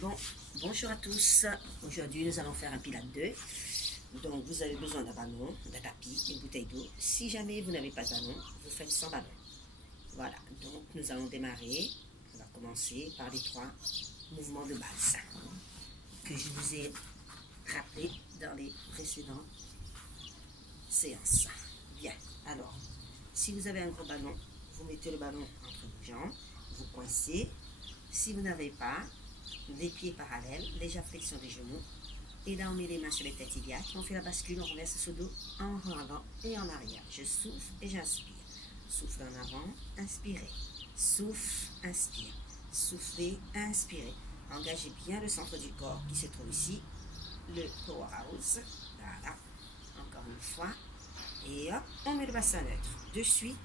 Bon, bonjour à tous. Aujourd'hui, nous allons faire un pilates 2. Donc, vous avez besoin d'un ballon, d'un tapis, une bouteille d'eau. Si jamais vous n'avez pas de ballon, vous faites sans ballon. Voilà, donc nous allons démarrer. On va commencer par les 3 mouvements de base que je vous ai rappelés dans les précédentes séances. Bien, alors, si vous avez un gros ballon, vous mettez le ballon entre vos jambes, vous coincez. Si vous n'avez pas, les pieds parallèles, légère flexion des genoux. Et là, on met les mains sur les têtes iliaques. On fait la bascule, on reverse ce dos en avant et en arrière. Je souffle et j'inspire. Souffle en avant, inspirez. Souffle, inspire. Soufflez, inspirez. Engagez bien le centre du corps qui se trouve ici. Le powerhouse. Voilà. Encore une fois. Et hop, on met le bassin neutre. De suite,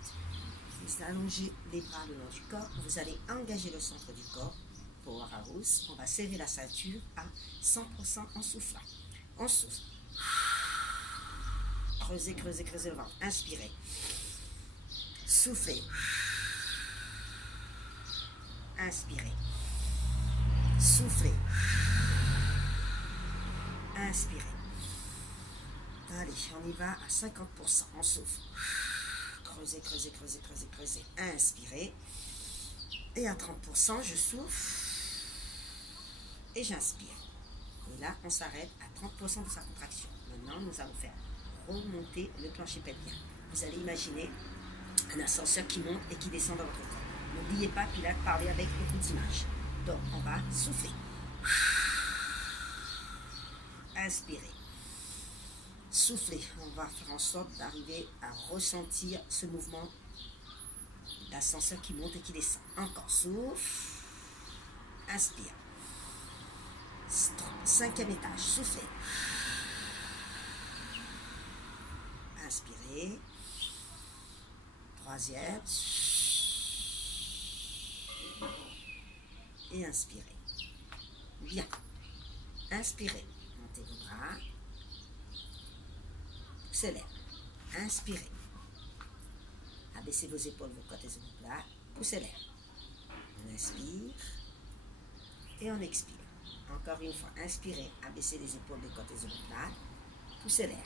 vous allongez les bras le long du corps. Vous allez engager le centre du corps. Powerhouse. On va serrer la ceinture à 100% en soufflant. On souffle. Creusez, creusez, creusez le ventre. Inspirez. Soufflez. Inspirez. Soufflez. Inspirez. Allez, on y va à 50%. On souffle. Creusez, creusez, creusez, creusez, creusez. Inspirez. Et à 30%, je souffle. Et j'inspire. Et là, on s'arrête à 30% de sa contraction. Maintenant, nous allons faire remonter le plancher pelvien. Vous allez imaginer un ascenseur qui monte et qui descend dans votre corps. N'oubliez pas, Pilates, parler avec beaucoup d'images. Donc, on va souffler. Inspirez. Soufflez. On va faire en sorte d'arriver à ressentir ce mouvement d'ascenseur qui monte et qui descend. Encore, souffle. Inspire. 5e étage, soufflez. Inspirez. 3e. Et inspirez. Bien. Inspirez. Montez vos bras. Poussez l'air. Inspirez. Abaissez vos épaules, vos côtes et vos plats. Poussez l'air. On inspire. Et on expire. Encore une fois, inspirez, abaissez les épaules des côtés et vos plats. Poussez l'air.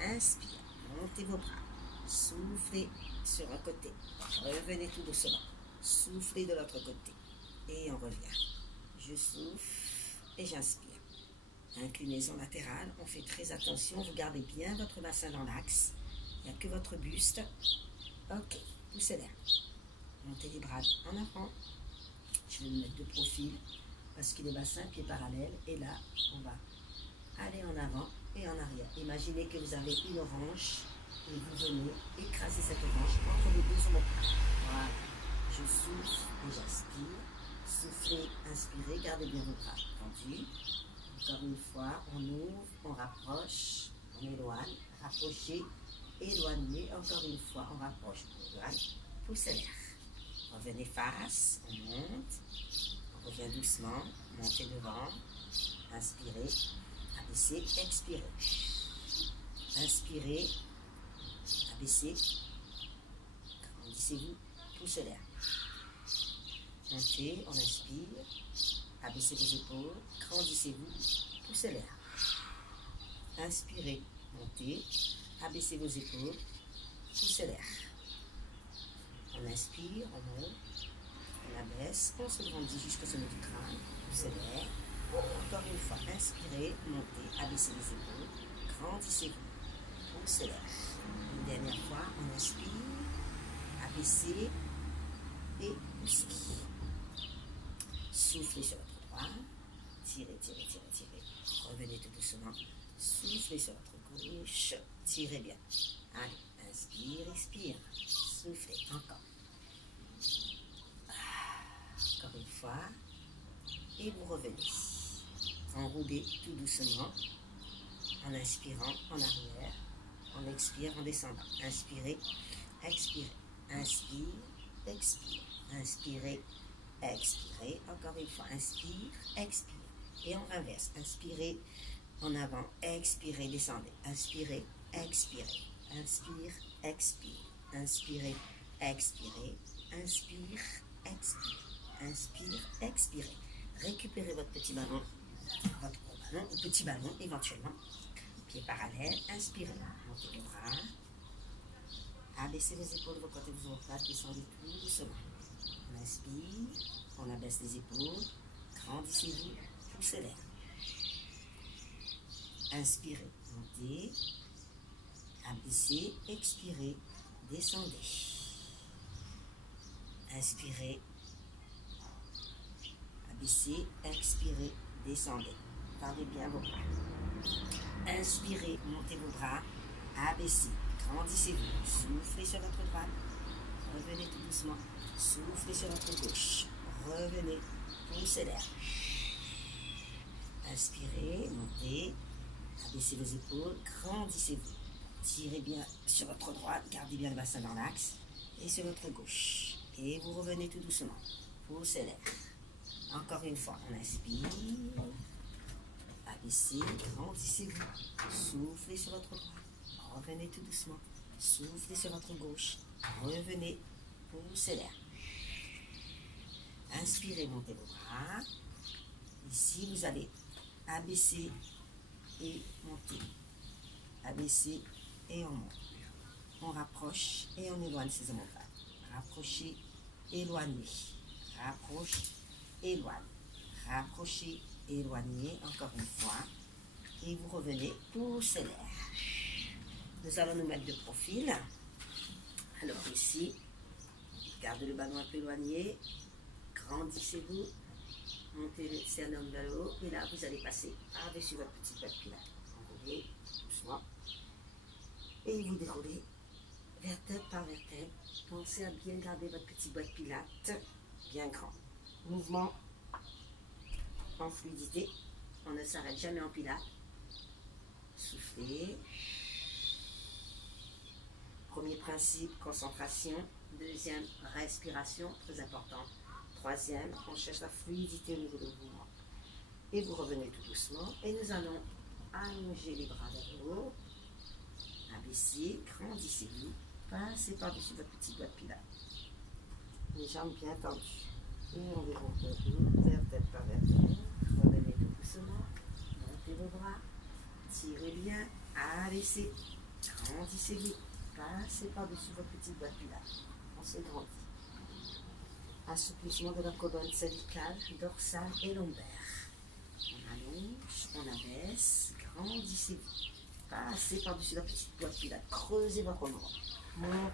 Inspire, montez vos bras. Soufflez sur un côté. Revenez tout doucement. Soufflez de l'autre côté. Et on revient. Je souffle et j'inspire. Inclinaison latérale, on fait très attention. Vous gardez bien votre bassin dans l'axe. Il n'y a que votre buste. Ok, poussez l'air. Montez les bras en avant. Je vais me mettre de profil. Basculez bassin, pieds parallèles, et là, on va aller en avant et en arrière. Imaginez que vous avez une orange et vous venez écraser cette orange entre les deux omoplates. Voilà. Je souffle et j'inspire. Soufflez, inspirez, gardez bien vos bras tendus. Encore une fois, on ouvre, on rapproche, on éloigne, rapprochez, éloignez. Encore une fois, on rapproche, on éloigne, poussez l'air. Revenez face, on monte. On revient doucement, montez devant, inspirez, abaissez, expirez. Inspirez, abaissez, grandissez-vous, poussez l'air. Montez, on inspire, abaissez vos épaules, grandissez-vous, poussez l'air. Inspirez, montez, abaissez vos épaules, poussez l'air. On inspire, on monte. On abaisse, on se grandit jusqu'au sommet du crâne, poussez l'air. Encore une fois, inspirez, montez, abaissez les épaules, grandissez-vous, poussez l'air. Une dernière fois, on inspire, abaissez et poussez. Soufflez sur votre droit, tirez, tirez, tirez, tirez. Revenez tout doucement, soufflez sur votre gauche, tirez bien. Allez, inspire, expire, soufflez encore. Encore une fois, et vous revenez. Enroulez tout doucement, en inspirant en arrière, on expire en descendant. Inspirez, expirez, inspire, expire, inspirez, expirez. Encore une fois, inspire, expire. Et on inverse, inspirez en avant, expirez, descendez. Inspirez, expirez, inspire, expire, inspirez, expirez, inspire, expire. Inspire, expirez. Récupérez votre petit ballon, votre gros ballon, ou petit ballon éventuellement. Pieds parallèles, inspirez, montez les bras. Abaissez vos épaules, vos côtés, vos omoplates, descendez tout doucement. On inspire, on abaisse les épaules, grandissez-vous, poussez l'air. Inspirez, montez, abaissez, expirez, descendez. Inspirez, abaissez, expirez, descendez. Tendez bien vos bras. Inspirez, montez vos bras, abaissez, grandissez-vous, soufflez sur votre droite, revenez tout doucement, soufflez sur votre gauche, revenez, poussez l'air. Inspirez, montez, abaissez vos épaules, grandissez-vous, tirez bien sur votre droite, gardez bien le bassin dans l'axe, et sur votre gauche, et vous revenez tout doucement, poussez l'air. Encore une fois, on inspire. Abaissez, grandissez-vous, soufflez sur votre droite, revenez tout doucement, soufflez sur votre gauche, revenez, poussez l'air. Inspirez, montez vos bras. Ici, vous allez abaisser et monter, abaisser et on monte. On rapproche et on éloigne ces omoplates. Rapprochez, éloignez, rapproche, éloigne, rapprochez, éloignez, encore une fois, et vous revenez, poussez l'air. Nous allons nous mettre de profil. Alors ici, gardez le ballon un peu éloigné, grandissez-vous, montez le sternum vers le haut, et là vous allez passer par-dessus votre petite boîte pilates. Enroulez doucement, et vous déroulez vertèbre par vertèbre. Pensez à bien garder votre petite boîte pilates bien grand. Mouvement en fluidité, on ne s'arrête jamais en pilates. Soufflez. Premier principe, concentration. Deuxième, respiration, très important. Troisième, on cherche la fluidité au niveau du mouvement. Et vous revenez tout doucement. Et nous allons allonger les bras vers le haut. Abaissez, grandissez-vous. Passez par-dessus votre petite boîte pilates. Les jambes bien tendues. Et on démonte tout, vertèbre par vertèbre. Revenez tout doucement. Montez vos bras. Tirez bien. Abaissez. Grandissez-vous. Passez par-dessus votre petite boîte pilates. On se grandit. Assouplissement de la colonne cervicale, dorsale et lombaire. On allonge, on abaisse. Grandissez-vous. Passez par-dessus la petite boîte pilates. Creusez votre ombre.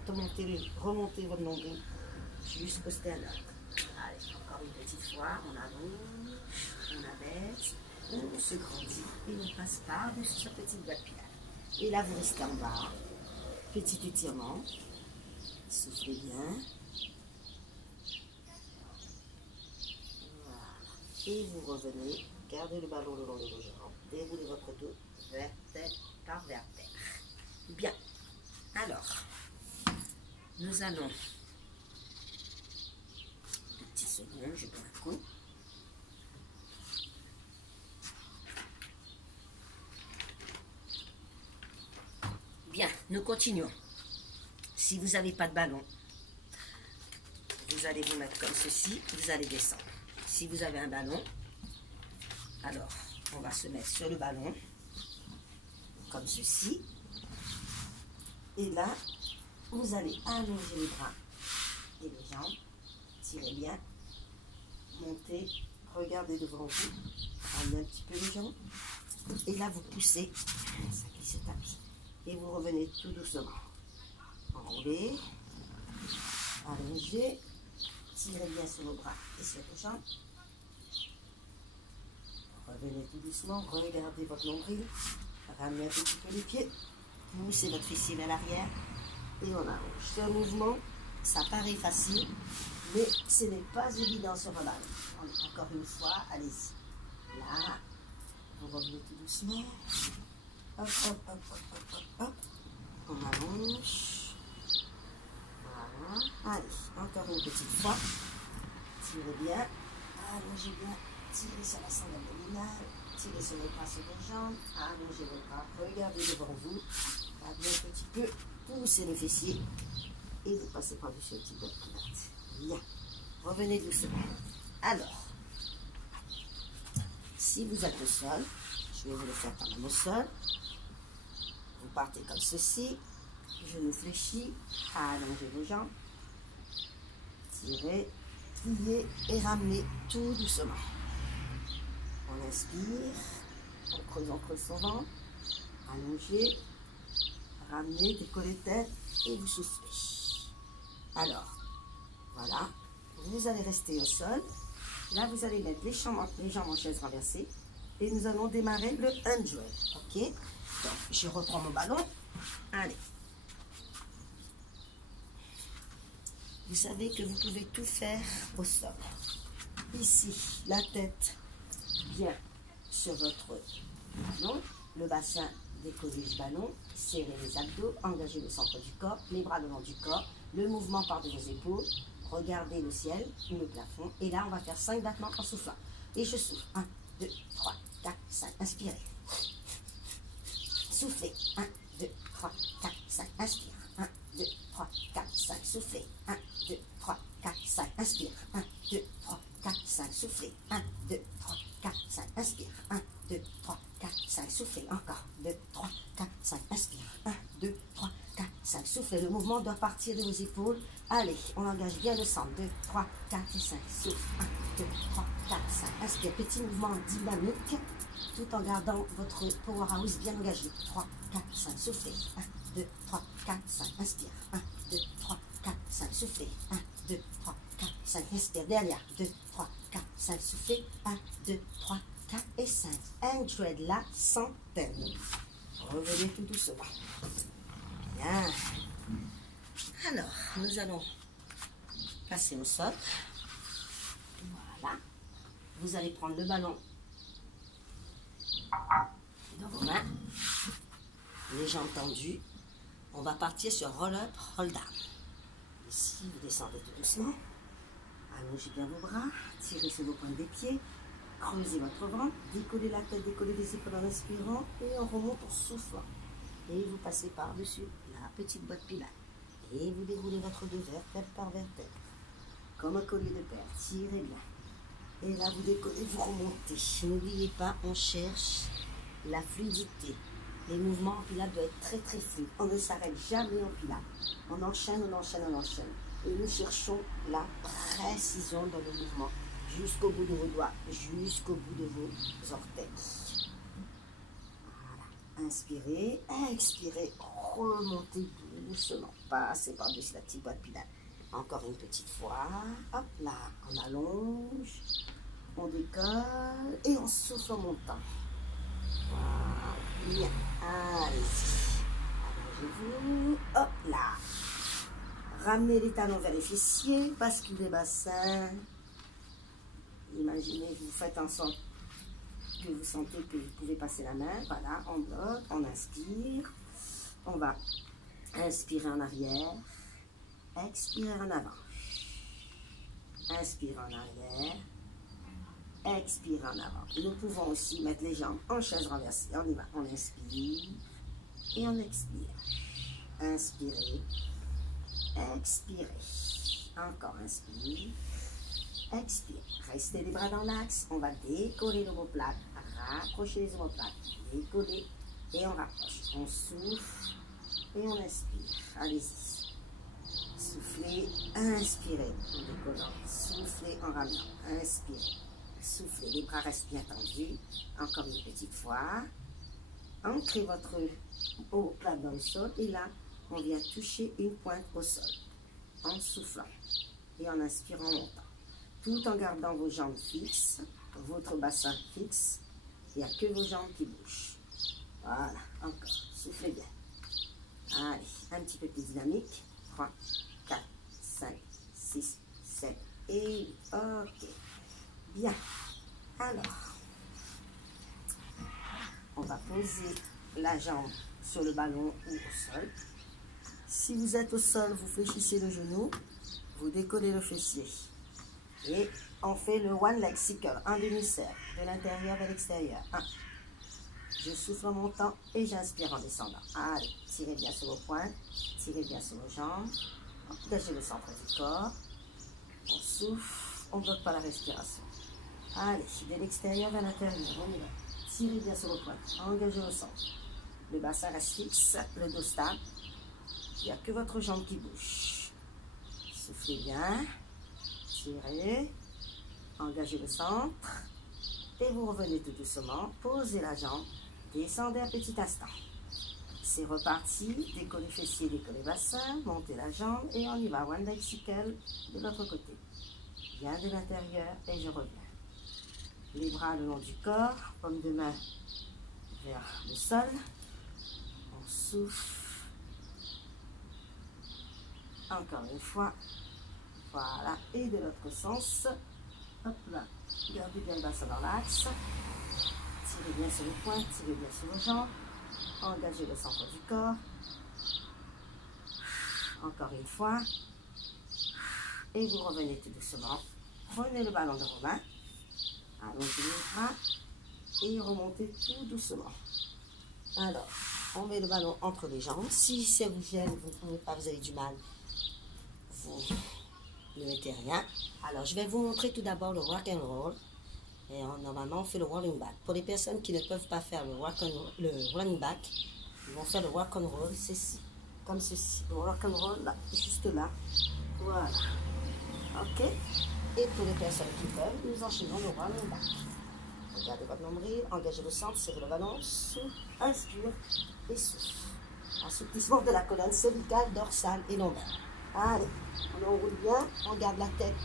Remontez votre nombril jusqu'au sternum. Allez, encore une petite fois, on allonge, on abaisse, on se grandit et on passe par-dessus sa petite boîte pilates. Et là, vous restez en bas, petit étirement, soufflez bien. Voilà. Et vous revenez, gardez le ballon le long de vos jambes, déroulez votre dos, vertèbre par vertèbre. Bien, alors, nous allons... secondes, je bois un coup. Bien, nous continuons. Si vous n'avez pas de ballon, vous allez vous mettre comme ceci, vous allez descendre. Si vous avez un ballon, alors on va se mettre sur le ballon, comme ceci. Et là, vous allez allonger les bras et les jambes, tirez bien. Montez, regardez devant vous, ramenez un petit peu les jambes, et là vous poussez, ça glisse le tapis, et vous revenez tout doucement. Enroulez, allongez, tirez bien sur vos bras et sur vos jambes. Revenez tout doucement, regardez votre nombril, ramenez un petit peu les pieds, poussez votre fessier vers l'arrière, et on allonge. C'est un mouvement, ça paraît facile, mais ce n'est pas évident sur un ballon. Encore une fois, allez-y. Là, vous revenez tout doucement. Hop, hop, hop, hop, hop, hop, hop. On allonge. Voilà. Allez, encore une petite fois. Tirez bien. Allongez bien. Tirez sur la sangle abdominale. Tirez sur les bras, sur les jambes. Allongez vos bras. Regardez devant vous. Regardez un petit peu. Poussez le fessier. Et vous passez par-dessus un petit peu de pilates. Bien. Revenez doucement. Alors, Si vous êtes au sol, je vais vous le faire quand même au sol. Vous partez comme ceci, genoux fléchis, allongez vos jambes, tirez, pliez et ramenez tout doucement. On inspire, on creuse son ventre, allongez, ramenez, décollez tête et vous soufflez. Alors, voilà, vous allez rester au sol. Là, vous allez mettre les jambes en chaise renversée et nous allons démarrer le 100. Ok? Donc, je reprends mon ballon. Allez. Vous savez que vous pouvez tout faire au sol. Ici, la tête bien sur votre ballon, le bassin décollé du ballon, serrez les abdos, engagez le centre du corps, les bras le long du corps, le mouvement part de vos épaules, regardez le ciel, le plafond, et là on va faire 5 battements en soufflant. Et je souffle, 1, 2, 3, 4, 5, inspirez. Soufflez, 1, 2, 3, 4, 5, inspire, 1, 2, 3, 4, 5, soufflez, 1, 2, 3, 4, 5, inspire, 1, 2, 3, 4, 5, soufflez, 1, 2, 3, 4, 5, inspire, 1, 2, 3, 4, 5, soufflez, encore, 2, 3, 4, 5, inspire, 1, 2, 3, 4, 5, soufflez, le mouvement doit partir de vos épaules, allez, on engage bien le centre, 2, 3, 4 et 5, souffle, 1, 2, 3, 4, 5, inspire, petit mouvement dynamique, tout en gardant votre powerhouse bien engagé, 3, 4, 5, soufflez, 1, 2, 3, 4, 5, inspire, 1, 2, 3, 4, 5, soufflez, 1, 2, 3, 4, 5, inspire, derrière, 2, 3, 4, 5, soufflez, 1, 2, 3, 4 et 5, 100, la centaine, revenez tout doucement, bien, alors, nous allons passer au sol, voilà, vous allez prendre le ballon dans vos mains, les jambes tendues, on va partir sur roll-up, roll-down. Ici, vous descendez tout doucement, allongez bien vos bras, tirez sur vos pointes des pieds, creusez votre ventre, décollez la tête, décollez les épaules en inspirant et on remonte en soufflant. Et vous passez par-dessus la petite boîte pilates. Et vous déroulez votre dos vertèbre par vertèbre, comme un collier de perles, tirez bien. Et là, vous décollez, vous remontez. N'oubliez pas, on cherche la fluidité. Les mouvements en pilates doivent être très très fluides. On ne s'arrête jamais en pilates. On enchaîne, on enchaîne, on enchaîne. Et nous cherchons la précision dans le mouvement, jusqu'au bout de vos doigts, jusqu'au bout de vos orteils. Voilà. Inspirez, expirez, remontez doucement. Passez par-dessus la petite boîte pilates. Encore une petite fois. Hop là, on allonge, on décolle et on souffle en montant. Voilà, bien. Allez-y. Allongez-vous. Hop là. Ramenez les talons vers les fessiers, basculez les bassins. Imaginez, vous faites en sorte que vous sentez que vous pouvez passer la main. Voilà, on bloque, on inspire. On va inspirer en arrière, expirer en avant. Inspire en arrière, expire en avant. Nous pouvons aussi mettre les jambes en chaise renversée. On y va. On inspire et on expire. Inspirez, expirez. Encore inspire, expire. Restez les bras dans l'axe. On va décoller l'omoplate, rapprocher les omoplates, décoller et on rapproche. On souffle et on inspire. Allez-y. Soufflez, inspirez en décollant. Soufflez en ramenant. Inspirez. Soufflez, les bras restent bien tendus. Encore une petite fois. Ancrez votre omoplate dans le sol et là, on vient toucher une pointe au sol en soufflant et en inspirant en montant. Tout en gardant vos jambes fixes, votre bassin fixe. Il n'y a que vos jambes qui bougent. Voilà, encore. Soufflez bien. Allez, un petit peu plus dynamique. 3, 4, 5, 6, 7 et 8. Ok. Bien. Alors, on va poser la jambe sur le ballon ou au sol. Si vous êtes au sol, vous fléchissez le genou, vous décollez le fessier. Et on fait le one leg circle, un demi-cercle, de l'intérieur vers l'extérieur. 1. Je souffle en montant et j'inspire en descendant. Allez, tirez bien sur vos pointes, tirez bien sur vos jambes. Engagez le centre du corps. On souffle, on ne bloque pas la respiration. Allez, de l'extérieur vers l'intérieur, on y va. Tirez bien sur le poignet, engagez au centre. Le bassin reste fixe, le dos stable. Il n'y a que votre jambe qui bouge. Soufflez bien, tirez, engagez le centre. Et vous revenez tout doucement, posez la jambe, descendez un petit instant. C'est reparti, décollez fessier, décollez bassin, montez la jambe et on y va. One leg cycle de l'autre côté. Bien de l'intérieur et je reviens. Les bras le long du corps, paume de main vers le sol. On souffle. Encore une fois. Voilà. Et de l'autre sens. Hop là. Gardez bien le bassin dans l'axe. Tirez bien sur les poings, tirez bien sur vos jambes. Engagez le centre du corps. Encore une fois. Et vous revenez tout doucement. Prenez le ballon de vos mains. Allongez les bras. Et remontez tout doucement. Alors, on met le ballon entre les jambes. Si ça vous gêne, vous ne pouvez pas, vous avez du mal, vous ne mettez rien. Alors, je vais vous montrer tout d'abord le rock and roll. Et normalement, on fait le rolling back. Pour les personnes qui ne peuvent pas faire le running back, ils vont faire le rock and roll, ceci, comme ceci. Le rock and roll, là, juste là. Voilà. OK? Et pour les personnes qui peuvent, nous enchaînons le rolling back. Regardez votre nombril, engagez le centre, serrez le ballon, souffle, inspire et souffle. Assouplissement de la colonne cervicale, dorsale et lombaire. Allez, on enroule bien, on garde la tête,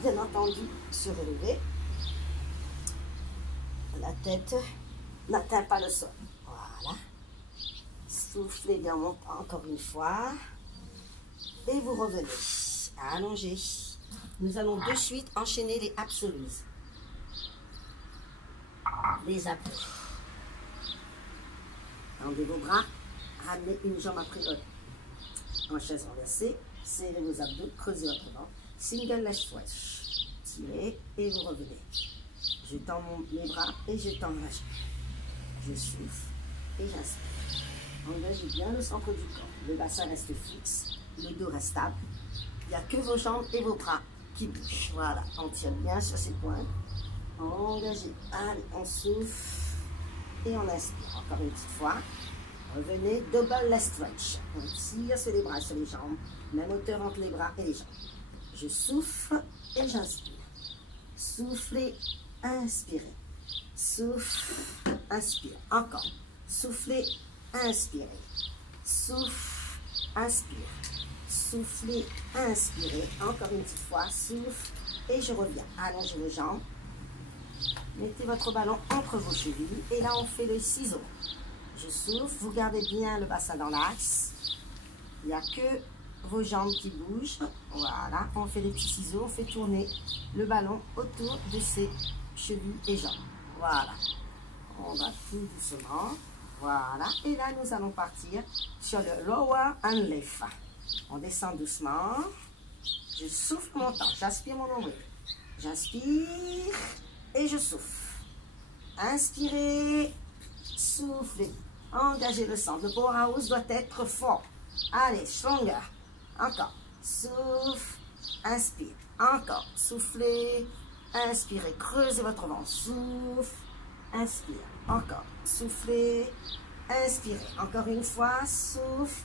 bien entendu, surélevée. La tête n'atteint pas le sol. Voilà. Soufflez bien encore une fois. Et vous revenez. Allongez. Nous allons de suite enchaîner les absolus. Les abdos. Tendez vos bras. Ramenez une jambe après l'autre. En chaise renversée. Serrez vos abdos. Creusez votre ventre. Single leg stretch. Tirez et vous revenez. Je tends mes bras et je tends ma jambe. Je souffle et j'inspire. Engagez bien le centre du corps. Le bassin reste fixe. Le dos reste stable. Il n'y a que vos jambes et vos bras qui bougent. Voilà. On tire bien sur ces points. Engagez. Allez, on souffle et on inspire. Encore une petite fois. Revenez. Double leg stretch. On tire sur les bras, sur les jambes. Même hauteur entre les bras et les jambes. Je souffle et j'inspire. Soufflez. Inspirez. Souffle, inspire. Encore. Soufflez, inspirez. Souffle, inspire. Soufflez, inspirez. Encore une petite fois. Souffle et je reviens. Allongez vos jambes. Mettez votre ballon entre vos chevilles. Et là, on fait le ciseau. Je souffle. Vous gardez bien le bassin dans l'axe. Il n'y a que vos jambes qui bougent. Voilà. On fait des petits ciseaux. On fait tourner le ballon autour de ces chevilles et jambes. Voilà. On va tout doucement. Voilà. Et là, nous allons partir sur le lower and lift. On descend doucement. Je souffle mon temps. J'aspire mon nombril. J'inspire et je souffle. Inspirez. Soufflez. Engagez le centre. Le powerhouse doit être fort. Allez, stronger. Encore. Souffle. Inspire. Encore. Soufflez. Inspirez, creusez votre ventre, souffle, inspire, encore, soufflez, inspirez, encore une fois, souffle,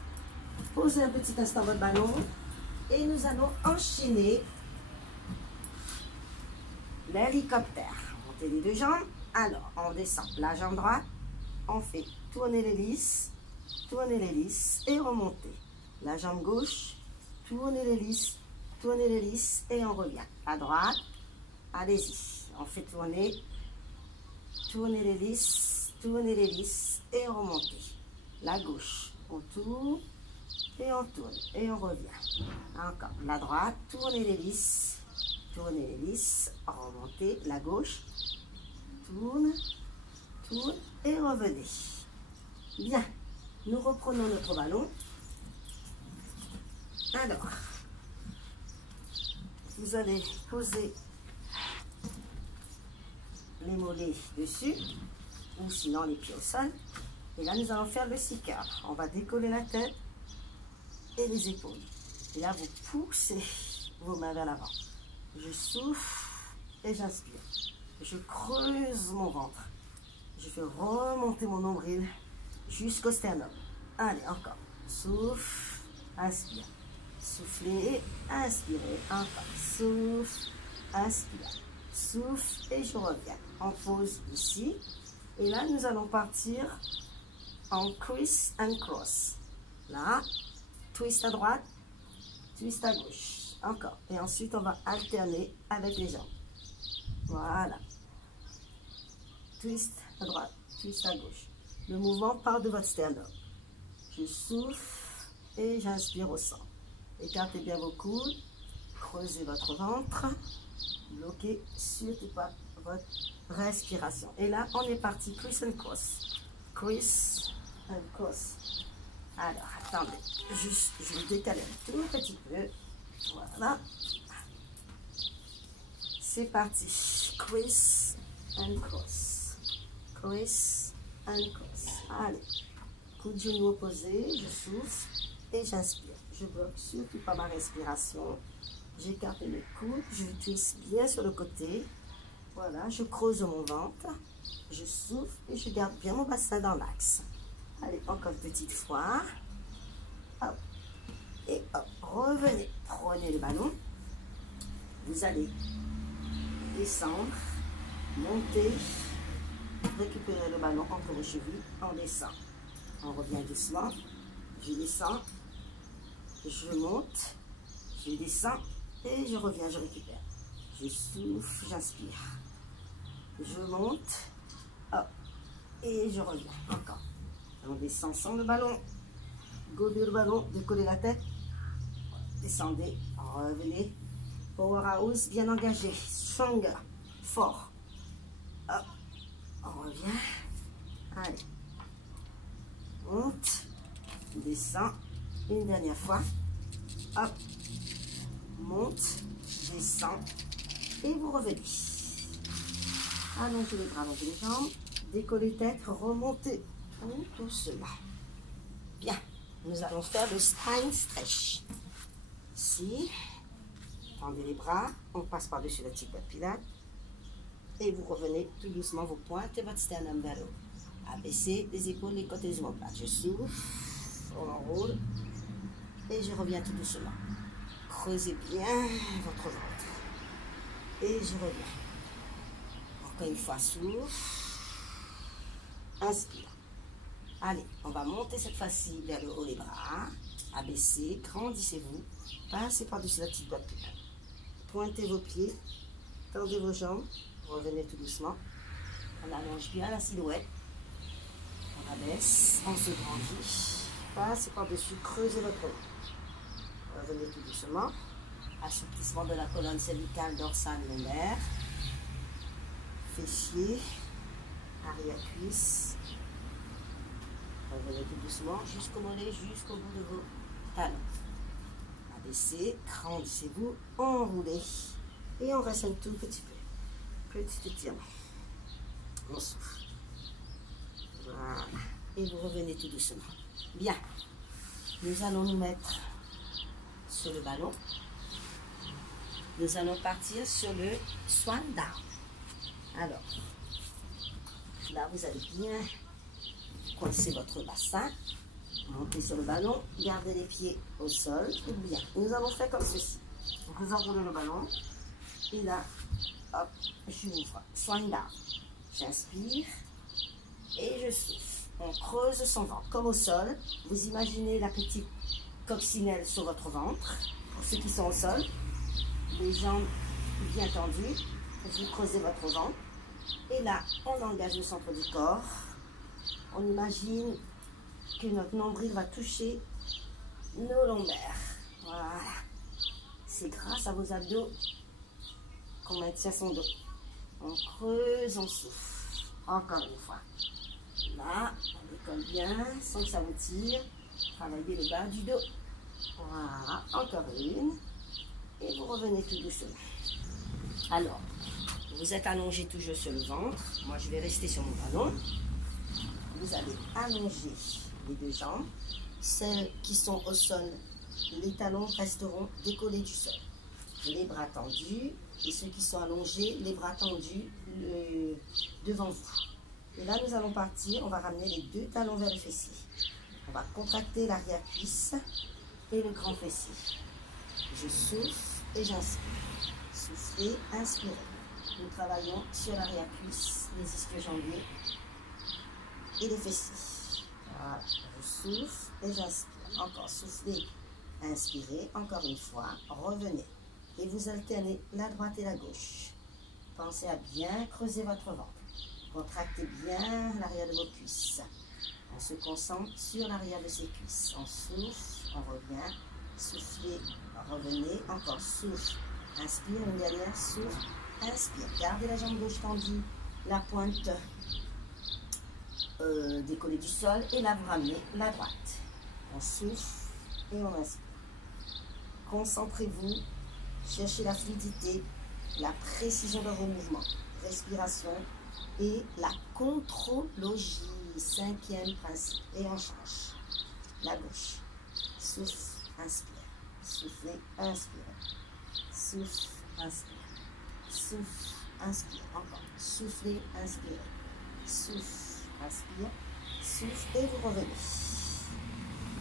posez un petit instant votre ballon et nous allons enchaîner l'hélicoptère. Montez les deux jambes, alors on descend la jambe droite, on fait tourner l'hélice et remonter. La jambe gauche, tournez l'hélice et on revient. À droite. Allez-y, on fait tourner l'hélice et remonter. La gauche, on tourne et on tourne et on revient. Encore, la droite, tournez l'hélice, remontez. La gauche, tourne et revenez. Bien, nous reprenons notre ballon. Alors, vous allez poser les mollets dessus, ou sinon les pieds au sol. Et là, nous allons faire le seeker. On va décoller la tête et les épaules. Et là, vous poussez vos mains vers l'avant. Je souffle et j'inspire. Je creuse mon ventre. Je fais remonter mon nombril jusqu'au sternum. Allez, encore. Souffle, inspire. Soufflez, inspirez. Encore. Souffle, inspire. Souffle et je reviens. On pose ici. Et là, nous allons partir en criss and cross. Là, twist à droite, twist à gauche. Encore. Et ensuite, on va alterner avec les jambes. Voilà. Twist à droite, twist à gauche. Le mouvement part de votre sternum. Je souffle et j'inspire au centre. Écartez bien vos coudes. Creusez votre ventre. Bloquez surtout pas votre respiration. Et là, on est parti. Criss and cross. Criss and cross. Alors, attendez. Juste, je vais décaler un tout petit peu. Voilà. C'est parti. Criss and cross. Criss and cross. Allez. Coup de genou opposé. Je souffle et j'inspire. Je bloque surtout pas ma respiration. J'écarte mes coudes. Je twiste bien sur le côté. Voilà. Je creuse mon ventre. Je souffle et je garde bien mon bassin dans l'axe. Allez, encore une petite fois. Hop. Et hop. Revenez. Prenez le ballon. Vous allez descendre, monter, récupérer le ballon entre les chevilles, on descend. On revient doucement, je descends, je monte, je descends et je reviens, je récupère. Je souffle, j'inspire. Je monte, hop, et je reviens, encore. On descend sans le ballon, gobez le ballon, décollez la tête, descendez, revenez. Powerhouse bien engagé, stronger, fort. Hop, on revient. Allez, monte, descend, une dernière fois. Hop, monte, descend, et vous revenez. Allongez les bras, allongez les jambes, décollez tête, remontez tout doucement. Bien, nous allons faire le spine stretch. Ici. Tendez les bras, on passe par-dessus la petite boîte pilates et vous revenez tout doucement, vous pointez votre sternum vers le haut. Abaissez les épaules, les côtés des omoplates. Je souffle, on enroule et je reviens tout doucement. Creusez bien votre ventre et je reviens. Encore une fois, souffle, inspire. Allez, on va monter cette fois-ci vers le haut les bras, abaissez, grandissez-vous, passez par-dessus la petite boîte pilates. Pointez vos pieds, tendez vos jambes, revenez tout doucement. On allonge bien la silhouette. On abaisse, on se grandit. Passez par-dessus, creusez votre ventre. Revenez tout doucement. Assouplissement de la colonne cervicale, dorsale, lombaire. Fessiers, arrière-cuisse. Revenez tout doucement jusqu'au mollet, jusqu'au bout de vos talons. Abaissez, grandissez-vous, enroulez. Et on reste un tout petit peu. Petit étirement. On souffle. Voilà. Et vous revenez tout doucement. Bien. Nous allons nous mettre sur le ballon. Nous allons partir sur le swan down. Alors, là, vous allez bien coincer votre bassin. Montez sur le ballon, gardez les pieds au sol. Bien, nous allons faire comme ceci. Vous enroulez le ballon. Et là, hop, je m'ouvre. Swan down. J'inspire et je souffle. On creuse son ventre comme au sol. Vous imaginez la petite coccinelle sur votre ventre. Pour ceux qui sont au sol, les jambes bien tendues. Vous creusez votre ventre. Et là, on engage le centre du corps. On imagine que notre nombril va toucher nos lombaires. Voilà. C'est grâce à vos abdos qu'on maintient son dos. On creuse, on souffle. Encore une fois. Là, on décolle bien, sans que ça vous tire. Travaillez le bas du dos. Voilà. Encore une. Et vous revenez tout doucement. Alors, vous êtes allongé toujours sur le ventre. Moi, je vais rester sur mon ballon. Vous allez allonger les deux jambes. Celles qui sont au sol, les talons resteront décollés du sol. Les bras tendus. Et ceux qui sont allongés, les bras tendus, devant vous. Et là, nous allons partir. On va ramener les deux talons vers le fessier. On va contracter l'arrière-cuisse et le grand fessier. Je souffle et j'inspire. Soufflez, inspirez. Nous travaillons sur l'arrière-cuisse, les ischio-jambiers et les fessiers. Voilà. Je souffle et j'inspire. Encore soufflez, inspirez. Encore une fois. Revenez. Et vous alternez la droite et la gauche. Pensez à bien creuser votre ventre. Contractez bien l'arrière de vos cuisses. On se concentre sur l'arrière de ses cuisses. On souffle, on revient. Soufflez, revenez. Encore souffle. Inspire, une dernière, souffle. Inspire. Gardez la jambe gauche tendue. La pointe décollée du sol. Et là, vous ramenez la droite. On souffle et on inspire. Concentrez-vous. Cherchez la fluidité, la précision de vos mouvements. Respiration et la contrologie. 5e principe. Et on change. La gauche. Souffle, inspire. Soufflez, inspirez. Souffle, inspire. Souffle, inspire. Encore. Soufflez, inspirez. Souffle, inspire. Souffle et vous revenez.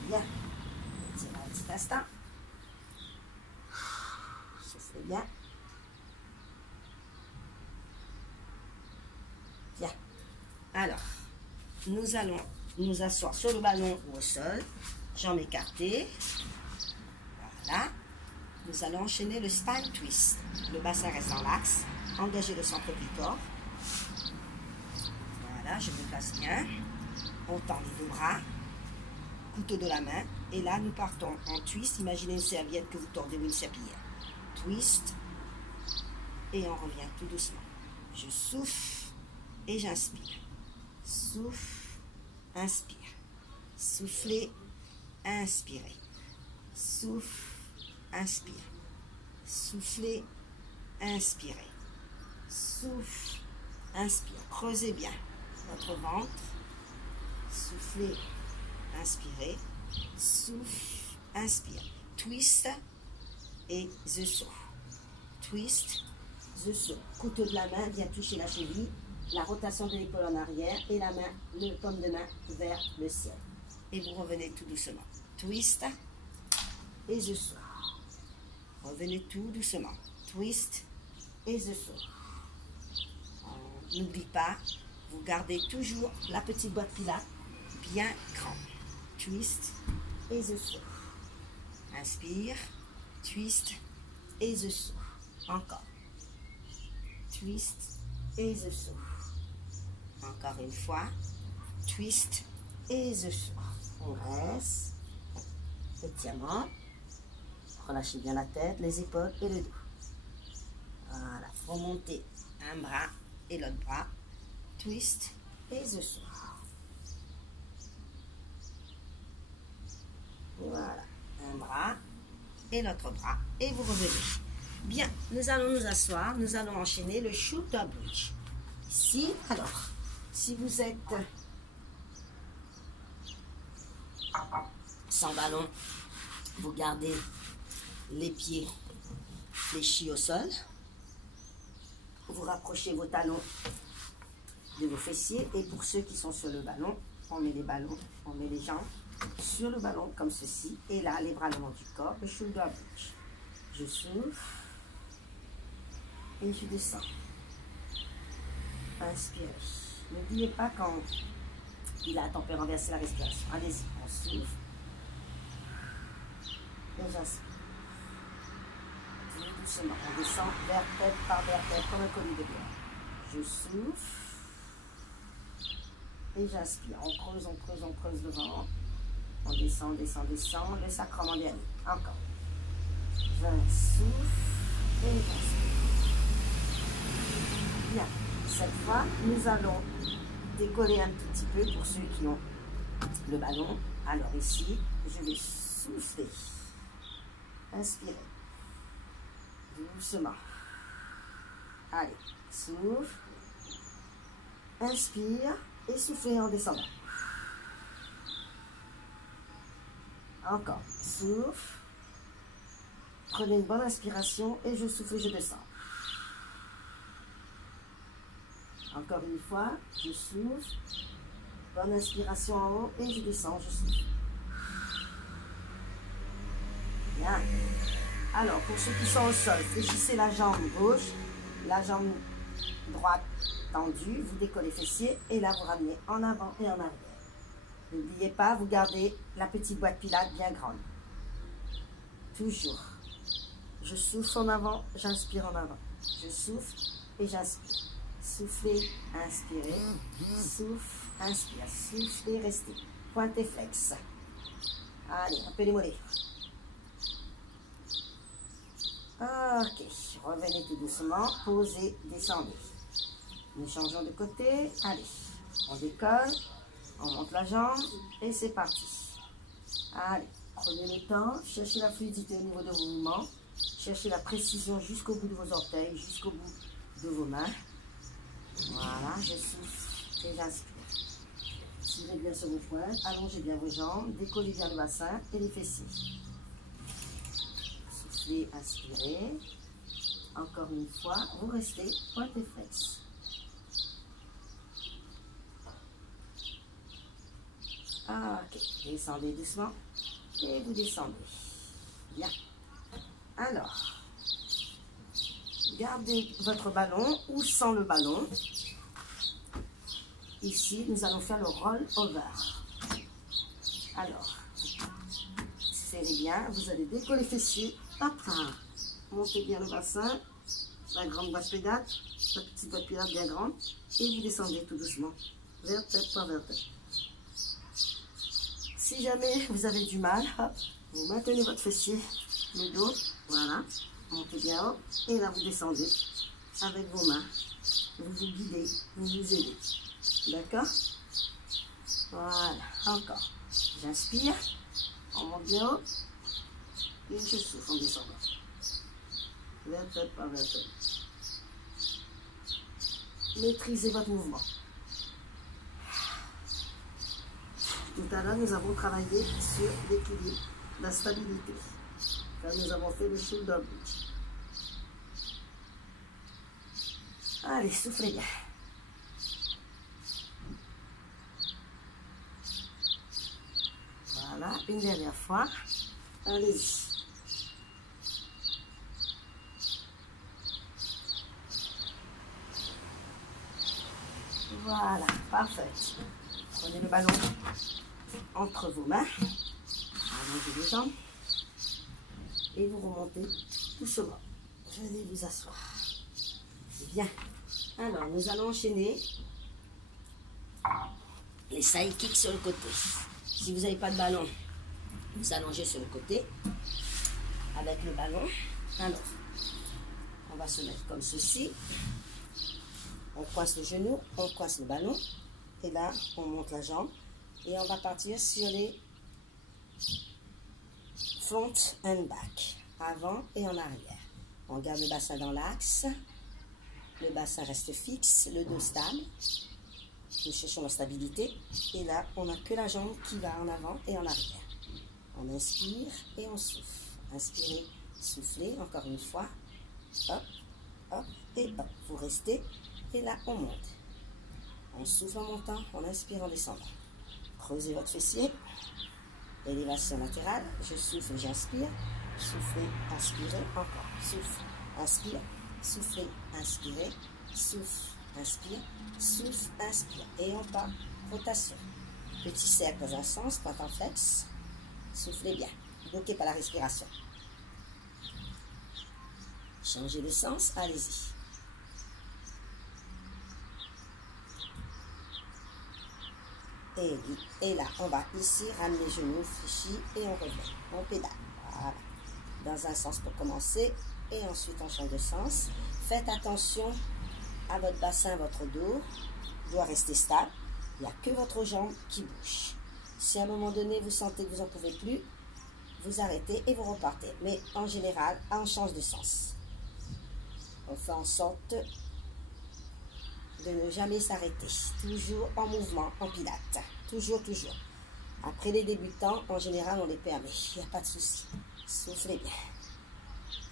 Bien. Tirez un petit instant. Soufflez bien. Bien. Alors, nous allons nous asseoir sur le ballon ou au sol. Jambes écartées. Voilà. Nous allons enchaîner le spine twist. Le bassin reste en l'axe. Engagez le centre du corps. Voilà, je me place bien. On tend les deux bras. Couteau de la main. Et là, nous partons en twist. Imaginez une serviette que vous tordez ou une serpillière. Twist. Et on revient tout doucement. Je souffle et j'inspire. Souffle, inspire. Soufflez, inspirez. Souffle, inspire. Soufflez, inspirez. Souffle, inspire. Creusez bien votre ventre. Soufflez, inspirez. Souffle, inspire. Twist et the saut. Twist, the saut. Couteau de la main vient toucher la cheville. La rotation de l'épaule en arrière et la main, le paume de main vers le ciel. Et vous revenez tout doucement. Twist et the saut. Revenez tout doucement. Twist et the saut. N'oubliez pas, vous gardez toujours la petite boîte pilates bien grande. Twist et the saut. Inspire, twist et the saut. Encore. Twist et the saut. Encore une fois. Twist et the saut. On reste. Étirement. Relâchez bien la tête, les épaules et le dos. Voilà. Remontez un bras et l'autre bras. Twist et the saut. Voilà. Un bras et l'autre bras. Et vous revenez. Bien, nous allons nous asseoir. Nous allons enchaîner le shoulder bridge. Ici, alors, si vous êtes sans ballon, vous gardez les pieds fléchis au sol. Vous rapprochez vos talons de vos fessiers. Et pour ceux qui sont sur le ballon, on met les ballons, on met les jambes sur le ballon comme ceci. Et là, les bras le long du corps, le shoulder bridge. Je souffle. Et je descends. Inspirez. N'oubliez pas quand il a tempéré renverser la respiration. Allez-y, on souffle. Et j'inspire. Tout doucement. On descend vertèbre par vertèbre comme un collier de pierre. Je souffle. Et j'inspire. On creuse, on creuse, on creuse le ventre. On descend, descend, descend. Le sacrum en dernier. Encore. Je souffle. Et j'inspire. Bien. Cette fois, nous allons décoller un petit peu pour ceux qui ont le ballon. Alors ici, je vais souffler. Inspirez. Doucement. Allez, souffle. Inspire et soufflez en descendant. Encore. Souffle. Prenez une bonne inspiration et je souffle et je descends. Encore une fois, je souffle. Bonne inspiration en haut et je descends, je souffle. Bien. Alors, pour ceux qui sont au sol, fléchissez la jambe gauche, la jambe droite tendue, vous décollez fessiers et là, vous ramenez en avant et en arrière. N'oubliez pas, vous gardez la petite boîte pilates bien grande. Toujours. Je souffle en avant, j'inspire en avant. Je souffle et j'inspire. Soufflez, inspirez. Souffle, inspire. Soufflez, restez. Pointe et flex. Allez, un peu les mollets. Ok, revenez tout doucement. Posez, descendez. Nous changeons de côté. Allez, on décolle. On monte la jambe et c'est parti. Allez, prenez le temps. Cherchez la fluidité au niveau de vos mouvements. Cherchez la précision jusqu'au bout de vos orteils, jusqu'au bout de vos mains. Voilà, je souffle et j'inspire. Tirez bien sur vos pointes, allongez bien vos jambes, décollez bien le bassin et les fessiers. Soufflez, inspirez. Encore une fois, vous restez pointe et flex. Ok, descendez doucement et vous descendez. Bien. Alors, gardez votre ballon ou sans le ballon. Ici, nous allons faire le roll over. Alors, serrez bien, vous allez décoller les fessiers. Hop là. Montez bien le bassin, la grande boîte pédale, la petite boîte pédale bien grande, et vous descendez tout doucement, vertèbre par vertèbre. Si jamais vous avez du mal, hop, vous maintenez votre fessier, le dos, voilà, montez bien haut, et là vous descendez avec vos mains. Vous vous guidez, vous vous aidez. D'accord? Voilà, encore. J'inspire, on monte bien haut, et je souffle en descendant. Vertèbre par vertèbre. Maîtrisez votre mouvement. Tout à l'heure, nous avons travaillé sur l'équilibre, la stabilité. Quand nous avons fait le shoulder bridge. Allez, soufflez bien. Voilà, une dernière fois. Allez-y. Voilà, parfait. Prenez le ballon entre vos mains, allongez les jambes et vous remontez doucement. Venez vous asseoir. Bien. Alors, nous allons enchaîner les side kicks sur le côté. Si vous n'avez pas de ballon, vous allongez sur le côté avec le ballon. Alors, on va se mettre comme ceci. On coince le genou, on coince le ballon. Et là, on monte la jambe. Et on va partir sur les front and back. Avant et en arrière. On garde le bassin dans l'axe. Le bassin reste fixe, le dos stable. Nous cherchons la stabilité. Et là, on n'a que la jambe qui va en avant et en arrière. On inspire et on souffle. Inspirez, soufflez, encore une fois. Hop, hop et hop. Vous restez. Et là, on monte. On souffle en montant, on inspire en descendant. Creusez votre fessier. Élévation latérale. Je souffle et j'inspire. Soufflez, inspirez, encore. Souffle, inspire. Soufflez, inspirez. Souffle, inspire. Souffle, inspire. Et on part. Rotation. Petit cercle dans un sens, pointe en flex. Soufflez bien. Bloquez par la respiration. Changez de sens, allez-y. Et là, on va ici ramener les genoux fléchis et on revient. On pédale. Voilà. Dans un sens pour commencer. Et ensuite, on change de sens. Faites attention à votre bassin, votre dos. Doit rester stable. Il n'y a que votre jambe qui bouge. Si à un moment donné, vous sentez que vous n'en pouvez plus, vous arrêtez et vous repartez. Mais en général, on change de sens. On fait en sorte de ne jamais s'arrêter. Toujours en mouvement, en pilates. Toujours, toujours. Après les débutants, en général, on les permet. Il n'y a pas de souci. Soufflez bien.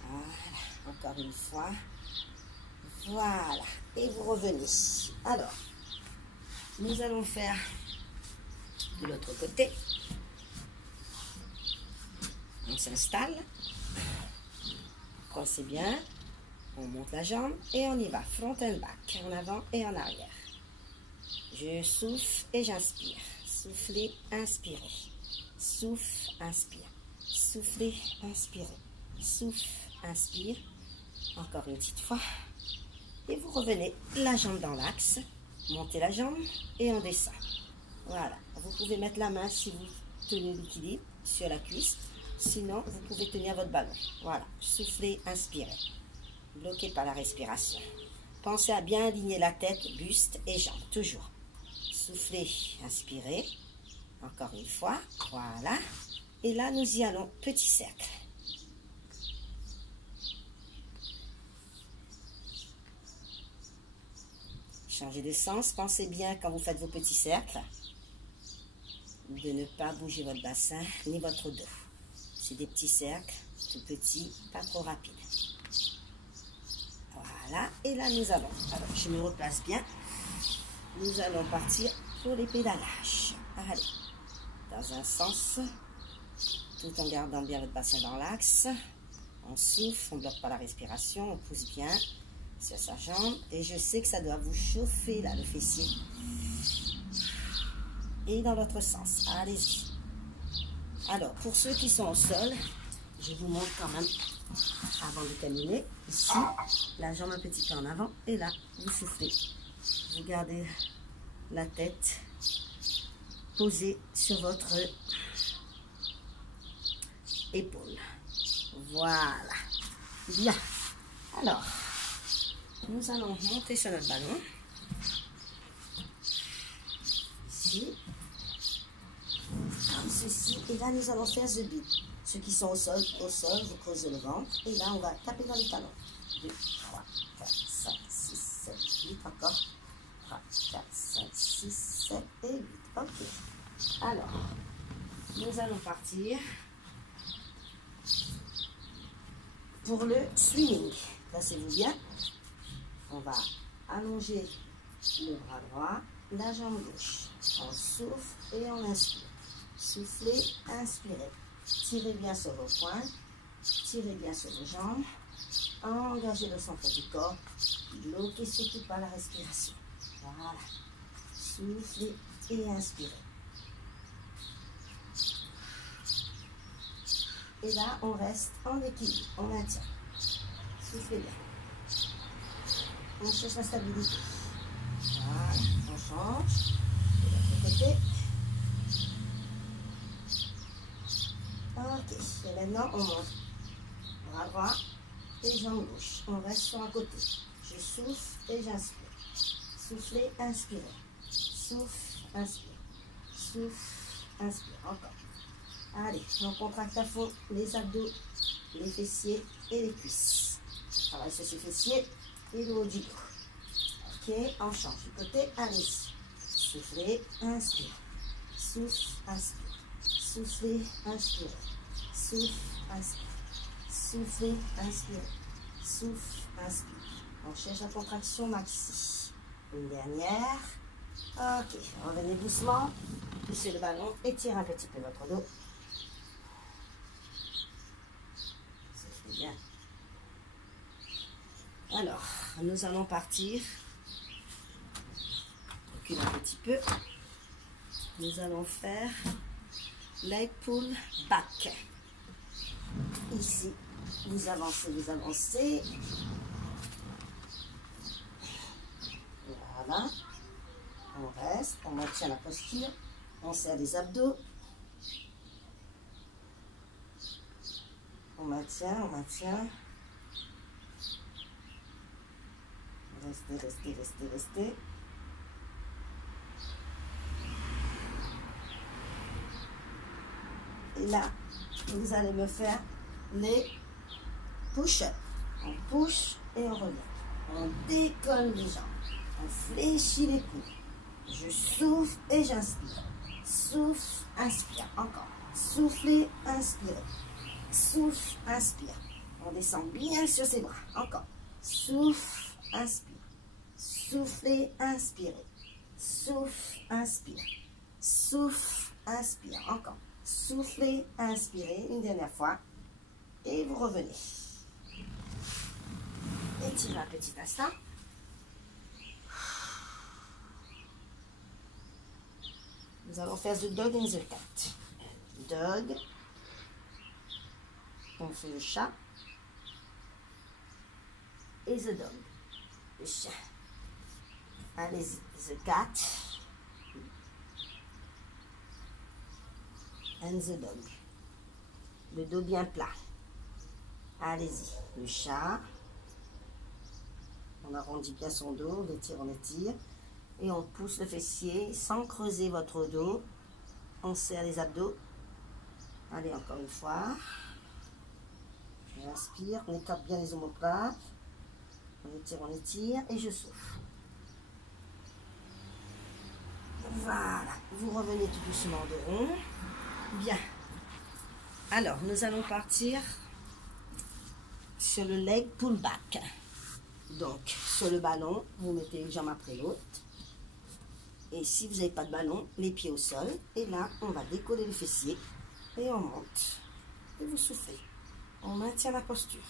Voilà. Encore une fois. Voilà. Et vous revenez. Alors, nous allons faire de l'autre côté. On s'installe. Coincez bien. On monte la jambe et on y va. Front and back, en avant et en arrière. Je souffle et j'inspire. Soufflez, inspirez. Souffle, inspire. Soufflez, inspirez. Souffle, inspire. Encore une petite fois. Et vous revenez la jambe dans l'axe. Montez la jambe et on descend. Voilà. Vous pouvez mettre la main si vous tenez l'équilibre sur la cuisse. Sinon, vous pouvez tenir votre ballon. Voilà. Soufflez, inspirez. Bloqué par la respiration. Pensez à bien aligner la tête, buste et jambes. Toujours. Soufflez, inspirez. Encore une fois. Voilà. Et là, nous y allons. Petit cercle. Changez de sens. Pensez bien quand vous faites vos petits cercles de ne pas bouger votre bassin ni votre dos. C'est des petits cercles, tout petits, pas trop rapides. Voilà, et là nous allons, alors je me replace bien, nous allons partir pour les pédalages. Allez, dans un sens, tout en gardant bien votre bassin dans l'axe. On souffle, on ne bloque pas la respiration, on pousse bien sur sa jambe. Et je sais que ça doit vous chauffer là, le fessier. Et dans l'autre sens, allez-y. Alors, pour ceux qui sont au sol, je vous montre quand même, avant de terminer, ici, la jambe un petit peu en avant, et là, vous soufflez. Vous gardez la tête posée sur votre épaule. Voilà. Bien. Alors, nous allons monter sur notre ballon. Ici. Comme ceci, et là nous allons faire the beat. Ceux qui sont au sol, vous creusez le ventre, et là on va taper dans les talons. 2, 3, 4, 5, 6, 7, 8, encore. 3, 4, 5, 6, 7 et 8. Ok. Alors, nous allons partir pour le swimming. Placez-vous bien. On va allonger le bras droit, la jambe gauche. On souffle et on inspire. Soufflez, inspirez. Tirez bien sur vos poings. Tirez bien sur vos jambes. Engagez le centre du corps. Bloquez surtout par la respiration. Voilà. Soufflez et inspirez. Et là, on reste en équilibre. On maintient. Soufflez bien. On cherche la stabilité. Voilà. On change. De l'autre côté. Ok, et maintenant on monte bras droit et jambe gauche. On reste sur un côté. Je souffle et j'inspire. Soufflez, inspirez. Souffle, inspire. Souffle, inspire. Encore. Allez, on contracte à fond les abdos, les fessiers et les cuisses. On travaille sur ces fessiers et le haut du dos. Ok, on change du côté. Allez-y. Soufflez, inspire. Souffle, inspire. Soufflez, inspirez. Souffle, inspire. Soufflez, inspirez. Souffle, inspire. On cherche la contraction maxi. Une dernière. Ok, revenez doucement. Poussez le ballon, étirez un petit peu votre dos. Ça fait bien. Alors, nous allons partir. Recule un petit peu. Nous allons faire leg pull back. Ici, vous avancez, vous avancez. Voilà. On reste, on maintient la posture. On serre les abdos. On maintient, on maintient. Restez, restez, restez, restez. Et là, vous allez me faire les push-ups. On push et on revient. On décolle les jambes. On fléchit les coudes. Je souffle et j'inspire. Souffle, inspire. Encore. Soufflez, inspirez. Souffle, inspire. On descend bien sur ses bras. Encore. Souffle, inspire. Soufflez, inspirez. Souffle, inspire. Souffle, inspire. Encore. Soufflez, inspirez. Une dernière fois. Et vous revenez. Étirez un petit instant. Nous allons faire the dog and the cat. Dog. On fait le chat. Et the dog. Le chien. Allez-y. The cat. And the dog. Le dos bien plat. Allez-y. Le chat. On arrondit bien son dos. On étire. Et on pousse le fessier sans creuser votre dos. On serre les abdos. Allez, encore une fois. J'inspire. On étape bien les omoplates. On étire. Et je souffle. Voilà. Vous revenez tout doucement de rond. Bien. Alors, nous allons partir sur le leg pull back. Donc, sur le ballon, vous mettez une jambe après l'autre. Et si vous n'avez pas de ballon, les pieds au sol. Et là, on va décoller le fessier. Et on monte. Et vous soufflez. On maintient la posture.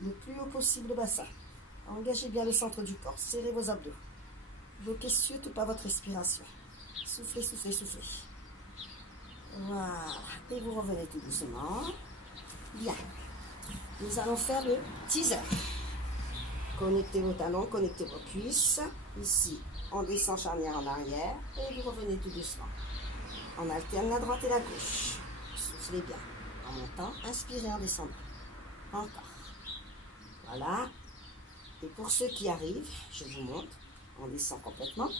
Le plus haut possible le bassin. Engagez bien le centre du corps. Serrez vos abdos. Bloquez surtout pas votre respiration. Soufflez, soufflez, soufflez. Voilà. Et vous revenez tout doucement. Bien. Nous allons faire le teaser. Connectez vos talons, connectez vos cuisses. Ici, on descend charnière en arrière. Et vous revenez tout doucement. On alterne la droite et la gauche. Soufflez bien. En montant, inspirez en descendant. Encore. Voilà. Et pour ceux qui arrivent, je vous montre. On descend complètement.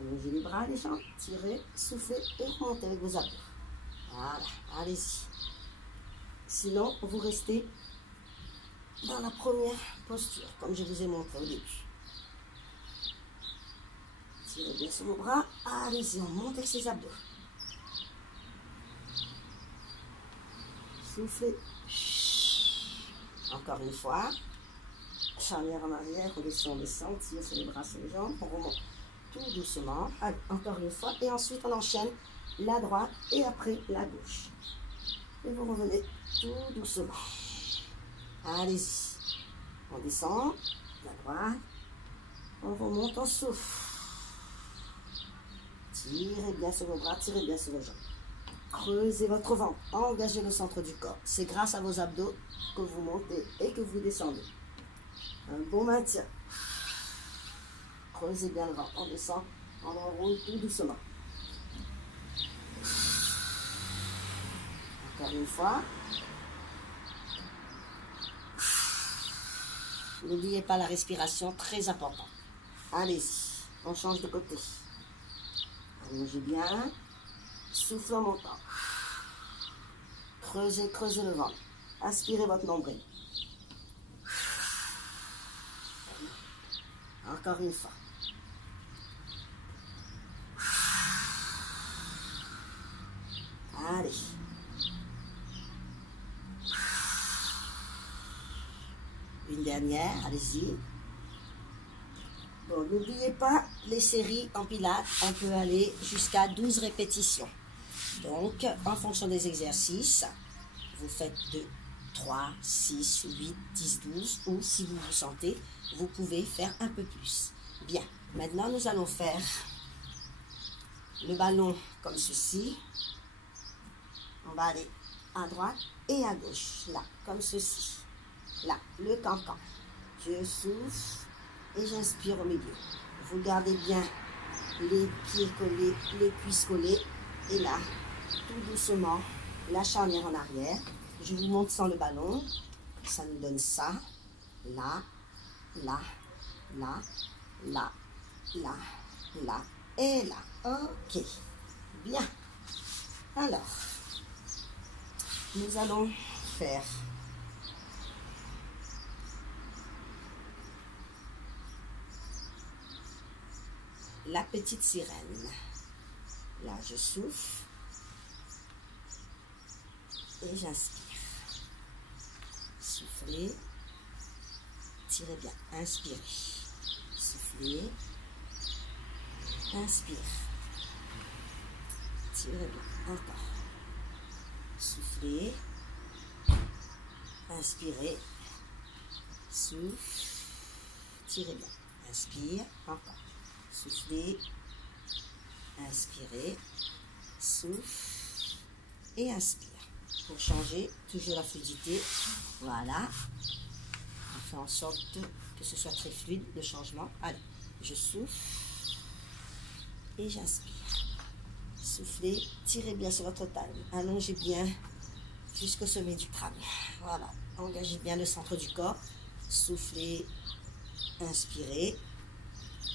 Allongez les bras, les jambes. Tirez, soufflez et remontez avec vos abdos. Voilà. Allez-y. Sinon, vous restez dans la première posture, comme je vous ai montré au début. Tirez bien sur vos bras. Allez-y, on monte avec ses abdos. Soufflez. Encore une fois. Charnière en arrière, on descend, tire sur les bras, sur les jambes, on remonte tout doucement. Allez, encore une fois. Et ensuite, on enchaîne la droite et après la gauche. Et vous revenez tout doucement. Allez-y. On descend, la droite. On remonte, on souffle. Tirez bien sur vos bras, tirez bien sur vos jambes. Creusez votre ventre, engagez le centre du corps. C'est grâce à vos abdos que vous montez et que vous descendez. Un bon maintien. Creusez bien le ventre, on descend, on enroule tout doucement. Encore une fois. N'oubliez pas la respiration, très important. Allez-y, on change de côté. Allongez bien. Souffle en montant. Creusez, creusez le ventre. Inspirez votre nombril. Encore une fois. Allez. Une dernière, allez-y. Bon, n'oubliez pas les séries en pilates, on peut aller jusqu'à 12 répétitions. Donc, en fonction des exercices, vous faites 2, 3, 6, 8, 10, 12, ou si vous vous sentez, vous pouvez faire un peu plus. Bien, maintenant nous allons faire le ballon comme ceci. On va aller à droite et à gauche, là, comme ceci. Là, le cancan. Je souffle et j'inspire au milieu. Vous gardez bien les pieds collés, les cuisses collées. Et là, tout doucement, la charnière en arrière. Je vous montre sans le ballon. Ça nous donne ça. Là, là, là, là, là, là et là. Ok. Bien. Alors, nous allons faire la petite sirène. Là, je souffle et j'inspire. Soufflez, tirez bien, inspirez. Soufflez. soufflez, inspire, tirez bien, encore, soufflez, inspirez, souffle, tirez bien, inspire, encore, soufflez, inspirez, souffle et inspire. Pour changer, toujours la fluidité, voilà, on fait en sorte que ce soit très fluide le changement. Allez, je souffle et j'inspire. Soufflez, tirez bien sur votre taille, allongez bien jusqu'au sommet du crâne. Voilà, engagez bien le centre du corps. Soufflez, inspirez.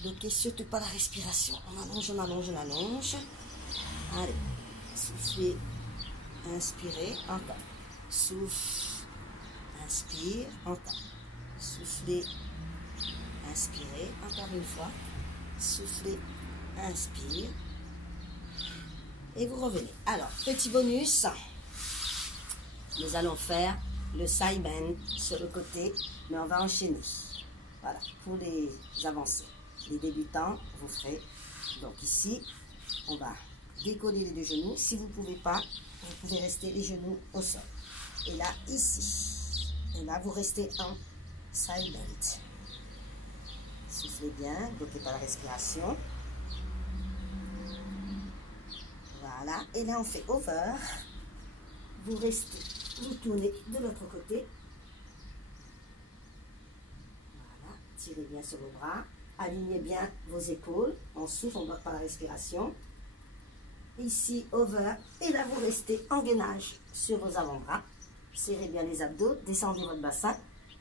Bloquez surtout pas la respiration. On allonge, on allonge, on allonge. Allez, soufflez, inspirez, encore. Souffle, inspire, encore. Soufflez, inspirez, encore une fois. Soufflez, inspire. Et vous revenez. Alors, petit bonus. Nous allons faire le side bend sur le côté, mais on va enchaîner. Voilà, pour les avancés. Les débutants, vous ferez. Donc ici, on va décoller les deux genoux. Si vous ne pouvez pas, vous pouvez rester les genoux au sol. Et là, ici. Et là, vous restez en side bend. Soufflez bien, bloquez pas la respiration. Voilà. Et là, on fait over. Vous restez, vous tournez de l'autre côté. Voilà. Tirez bien sur vos bras. Alignez bien vos épaules. On souffle, on ne bloque pas la respiration. Ici, over. Et là, vous restez en gainage sur vos avant-bras. Serrez bien les abdos. Descendez votre bassin.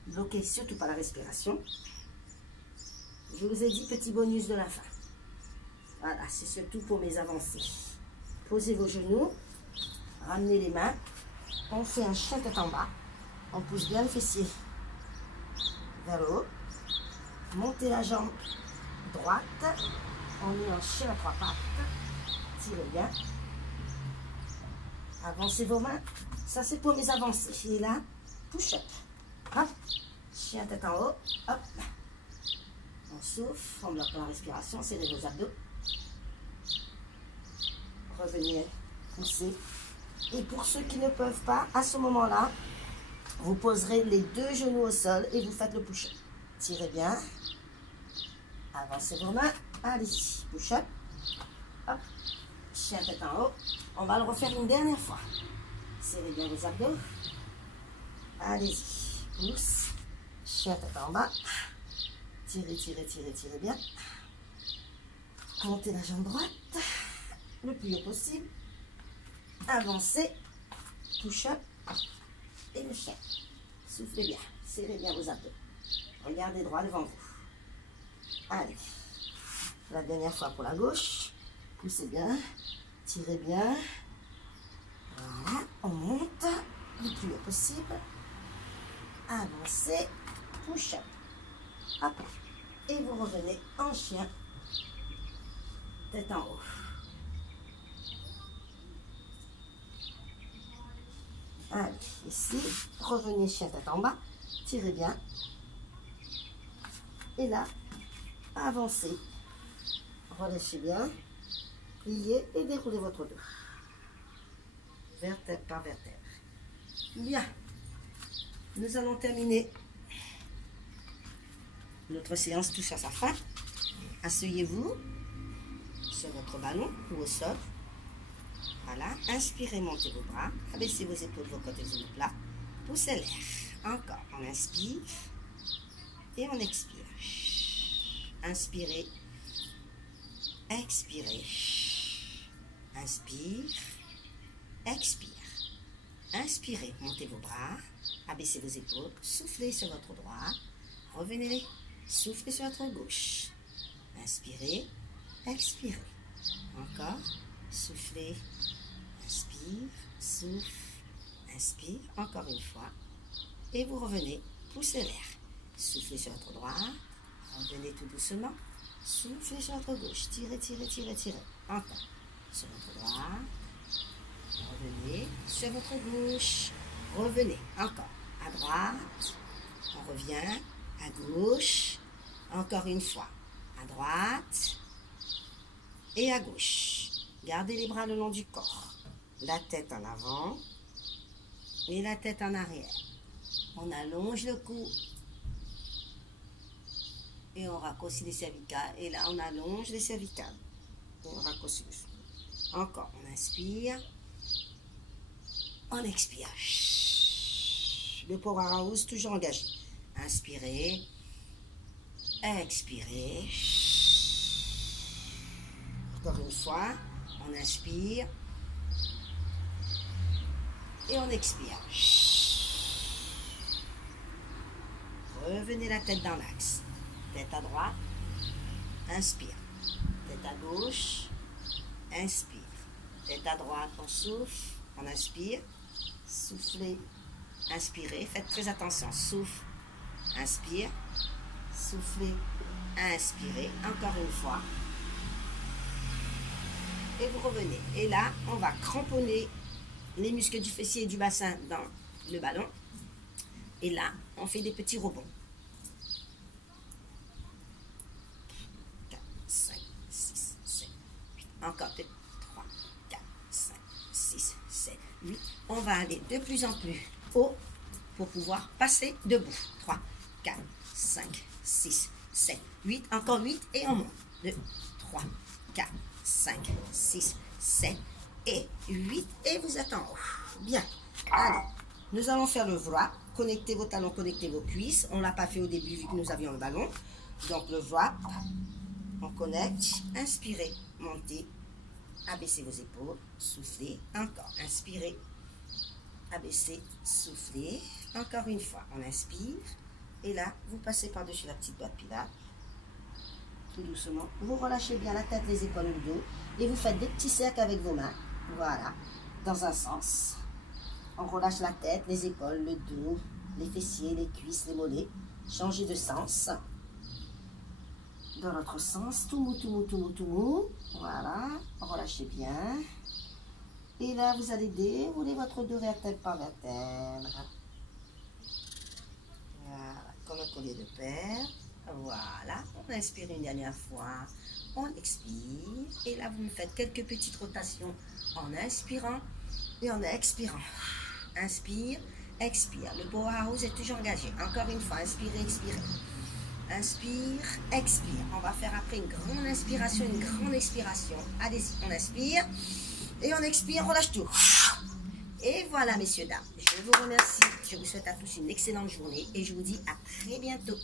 Bloquez surtout pas la respiration. Je vous ai dit petit bonus de la fin. Voilà, c'est surtout pour mes avancées. Posez vos genoux. Ramenez les mains. On fait un chien tête en bas. On pousse bien le fessier vers le haut. Montez la jambe droite. On est en chien à trois pattes. Tirez bien. Avancez vos mains. Ça, c'est pour mes avancées. Et là, push-up. Hop. Chien tête en haut. Hop. On souffle. On bloque la respiration. Serrez vos abdos. Revenez pousser. Et pour ceux qui ne peuvent pas, à ce moment-là, vous poserez les deux genoux au sol et vous faites le push-up. Tirez bien. Avancez vos mains. Allez-y. Push-up. Hop. Chien tête en haut. On va le refaire une dernière fois. Serrez bien vos abdos. Allez-y. Pousse. Chien tête en bas. Tirez, tirez, tirez, tirez bien. Montez la jambe droite. Le plus haut possible. Avancez. Push-up. Et le chien. Soufflez bien. Serrez bien vos abdos. Regardez droit devant vous. Allez. La dernière fois pour la gauche. Poussez bien. Tirez bien. Voilà. On monte le plus haut possible. Avancez. Push-up. Hop. Et vous revenez en chien. Tête en haut. Allez, ici, revenez chien tête en bas, tirez bien. Et là, avancez. Relâchez bien, pliez et déroulez votre dos. Vertèbre par vertèbre. Bien. Nous allons terminer. Notre séance touche à sa fin. Asseyez-vous sur votre ballon ou au sol. Voilà, inspirez, montez vos bras, abaissez vos épaules, vos côtés omoplates, poussez l'air. Encore, on inspire et on expire. Inspirez, expirez. Inspire, expire. Inspirez, montez vos bras, abaissez vos épaules, soufflez sur votre droit, revenez, soufflez sur votre gauche. Inspirez, expirez. Encore, soufflez. Inspire, souffle, inspire, encore une fois. Et vous revenez, poussez l'air. Soufflez sur votre droite, revenez tout doucement. Soufflez sur votre gauche, tirez, tirez, tirez, tirez. Encore, sur votre droite, revenez, sur votre gauche, revenez. Encore, à droite, on revient, à gauche, encore une fois. À droite et à gauche. Gardez les bras le long du corps. La tête en avant et la tête en arrière. On allonge le cou. Et on raccourcit les cervicales. Et là, on allonge les cervicales. Et on raccourcit le cou. Encore, on inspire. On expire. Le powerhouse toujours engagé. Inspirez. Expirez. Encore une fois, on inspire. Et on expire. Revenez la tête dans l'axe. Tête à droite, inspire. Tête à gauche, inspire. Tête à droite, on souffle, on inspire. Soufflez, inspirez. Faites très attention. Souffle, inspire. Soufflez, inspirez. Encore une fois. Et vous revenez. Et là, on va cramponner les muscles du fessier et du bassin dans le ballon. Et là, on fait des petits rebonds. 4, 5, 6, 7, 8. Encore 2, 3, 4, 5, 6, 7, 8. On va aller de plus en plus haut pour pouvoir passer debout. 3, 4, 5, 6, 7, 8. Encore 8 et on monte. 2, 3, 4, 5, 6, 7 et 8. Et vous êtes en haut. Bien. Allez, nous allons faire le wrap. Connectez vos talons, connectez vos cuisses. On ne l'a pas fait au début vu que nous avions le ballon. Donc le wrap, on connecte. Inspirez, montez. Abaissez vos épaules. Soufflez. Encore. Inspirez. Abaissez. Soufflez. Encore une fois. On inspire. Et là, vous passez par-dessus la petite boîte pilates. Tout doucement. Vous relâchez bien la tête, les épaules, le dos. Et vous faites des petits cercles avec vos mains. Voilà. Dans un sens. On relâche la tête, les épaules, le dos, les fessiers, les cuisses, les mollets. Changez de sens. Dans l'autre sens. Tout mou, tout mou, tout mou, tout mou. Voilà. Relâchez bien. Et là, vous allez dérouler votre dos vertèbre par vertèbre. Voilà. Comme un collier de perles. Voilà. On inspire une dernière fois. On expire. Et là, vous me faites quelques petites rotations en inspirant et en expirant. Inspire, expire. Le powerhouse est toujours engagé. Encore une fois, inspirez, expirez. Inspire, expire. On va faire après une grande inspiration, une grande expiration. Allez-y, on inspire et on expire, on relâche tout. Et voilà, messieurs, dames. Je vous remercie. Je vous souhaite à tous une excellente journée et je vous dis à très bientôt.